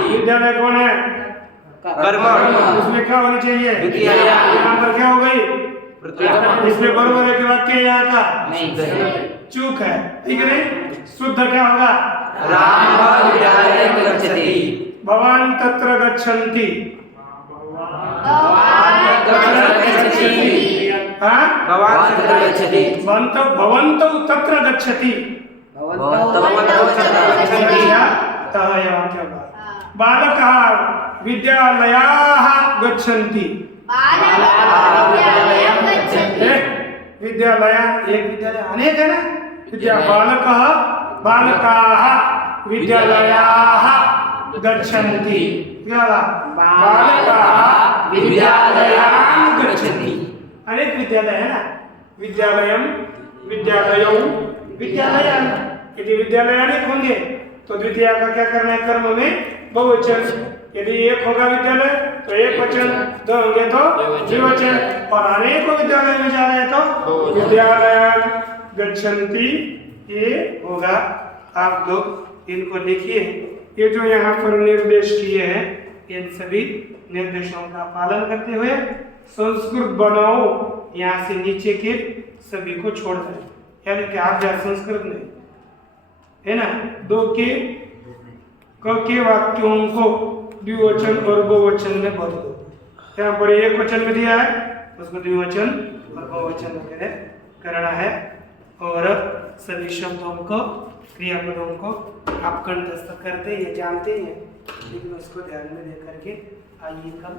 विद्यालय कौन है? कर्म। उसमें क्या होनी चाहिए? विद्यालय। यहाँ पर क्या हो गई? इसमें बरोबर है कि वाक्य यहाँ का चूक है, ठीक है नहीं? शुद्ध क्या होगा? रामः विद्यालयं गच्छति। भवान तत्र गच्छन्ति। भवान् तत्र गच्छति। भवन्तौ तत्र गच्छति। बालकः विद्यालयाः गच्छन्ति। विद्यालय एक, विद्यालय अनेक है ना। बालकाः विद्यालयाः गच्छन्ति। बालकाः विद्यालयाः गच्छन्ति। अनेक विद्यालय है ना। विद्यालयम, विद्यालयौ, विद्यालयान। यदि विद्यालय अनेक होंगे तो द्वितीय का क्या करना है? कर्म में बहुवचन। यदि एक होगा विद्यालय तो एक वचन, दो होंगे तो द्विवचन, और अनेक विद्यालय में जा रहे हैं तो विद्यालय गच्छन्ति ये होगा। आप लोग इनको देखिए, ये जो यहाँ पर निर्देश किए हैं, इन सभी निर्देशों का पालन करते हुए संस्कृत बनाओ। यहाँ से नीचे के सभी को छोड़ दें, यानी कि आप जहाँ संस्कृत में है ना, दो के वाक्यों को द्विवचन और बहुवचन में बदल दो। यहाँ पर एक वचन में दिया है, उसको द्विवचन और बहुवचन वगैरह करना है। और सभी शब्दों को, क्रियापदों को आप कंठस्थ करते ये जानते हैं, लेकिन उसको ध्यान में दे करके आइए कल